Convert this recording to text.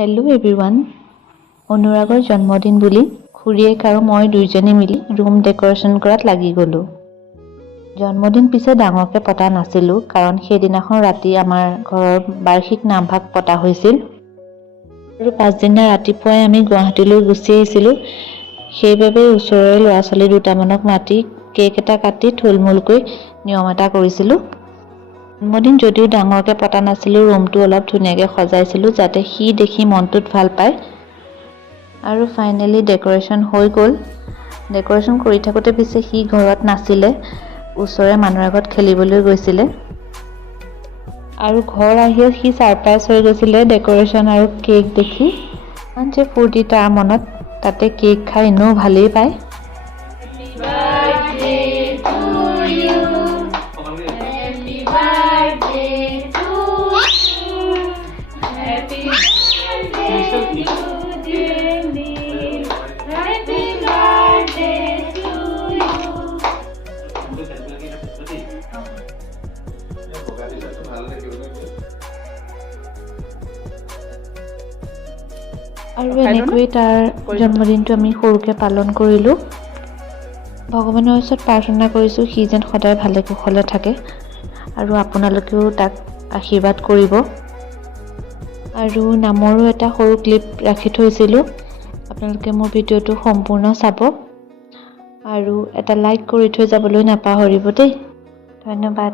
Hello' everyone. অনুৰাগৰ জন্মদিন বুলি খুৰীয়েক আৰু মই দুইজনী মিলি ৰুম ডেক'ৰেশ্যন কৰাত লাগি গ'লোঁ। জন্মদিন পিছে ডাঙৰকৈ পতা নাছিলোঁ, কাৰণ সেইদিনাখন ৰাতি আমাৰ ঘৰৰ বাৰ্ষিক নামভাগ পতা হৈছিল আৰু পাছদিনা ৰাতিপুৱাই আমি গুৱাহাটীলৈ গুচি আহিছিলোঁ। সেইবাবে ওচৰৰে ল'ৰা ছোৱালী দুটামানক মাতি কেক এটা কাটি থুলমূলকৈ নিয়ম এটা কৰিছিলোঁ। জন্মদিন যদিও ডাঙৰকৈ পতা নাছিলোঁ, ৰুমটো অলপ ধুনীয়াকৈ সজাইছিলোঁ যাতে সি দেখি মনটোত ভাল পায়। আৰু ফাইনেলি ডেক'ৰেশ্যন হৈ গ'ল। ডেক'ৰেশ্যন কৰি থাকোঁতে পিছে সি ঘৰত নাছিলে, ওচৰৰে মানুহৰ আগত খেলিবলৈ গৈছিলে। আৰু ঘৰ আহিও সি ছাৰপ্ৰাইজ হৈ গৈছিলে ডেক'ৰেশ্যন আৰু কেক দেখি। ইমান যে ফূৰ্তি তাৰ মনত, তাতে কেক খাই এনেও ভালেই পায়। আৰু এনেকৈয়ে তাৰ জন্মদিনটো আমি সৰুকৈ পালন কৰিলোঁ। ভগৱানৰ ওচৰত প্ৰাৰ্থনা কৰিছোঁ সি যেন সদায় ভালে কুশলে থাকে, আৰু আপোনালোকেও তাক আশীৰ্বাদ কৰিব। আৰু নামৰো এটা সৰু ক্লিপ ৰাখি থৈছিলোঁ, আপোনালোকে মোৰ ভিডিঅ'টো সম্পূৰ্ণ চাব আৰু এটা লাইক কৰি থৈ যাবলৈ নাপাহৰিব দেই। ধন্যবাদ।